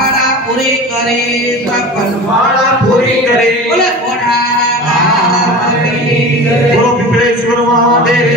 माला पूरी करे सकल माला पूरी करे बोले बोला बोलो पिपलेश्वर महादेव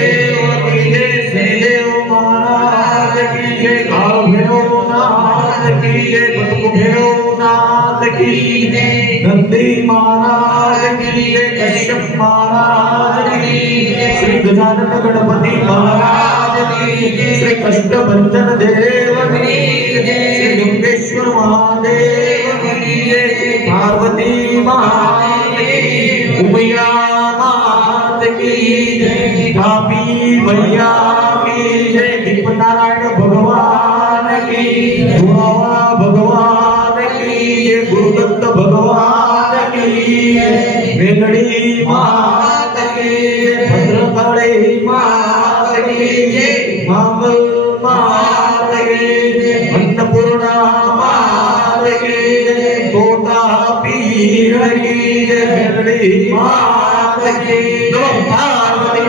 की जय, शनिदेव महाराज की जय, काल भैरव नाथ की जय, बटुक भैरव नाथ की जय, नंदी महाराज की जय, कश्यप महाराज की जय, श्री गजानन गणपति महाराज की जय, श्री कष्टभंजन देव की जय, श्री योगेश्वर महादेव की जय, पार्वती मात की, उमैया मात की जय, कापी मैया की जय, दीपनारायण भगवान की, गुरुवा भगवान की जय, गुरुदत्त भगवान की जय, वेंगड़ी मात की जय, भद्रकाली मात की जय, मंगल मात की जय, अन्नपूर्णा मात की जय, तोता पीर की जय, वेंगड़ी मात की जय, पार्वती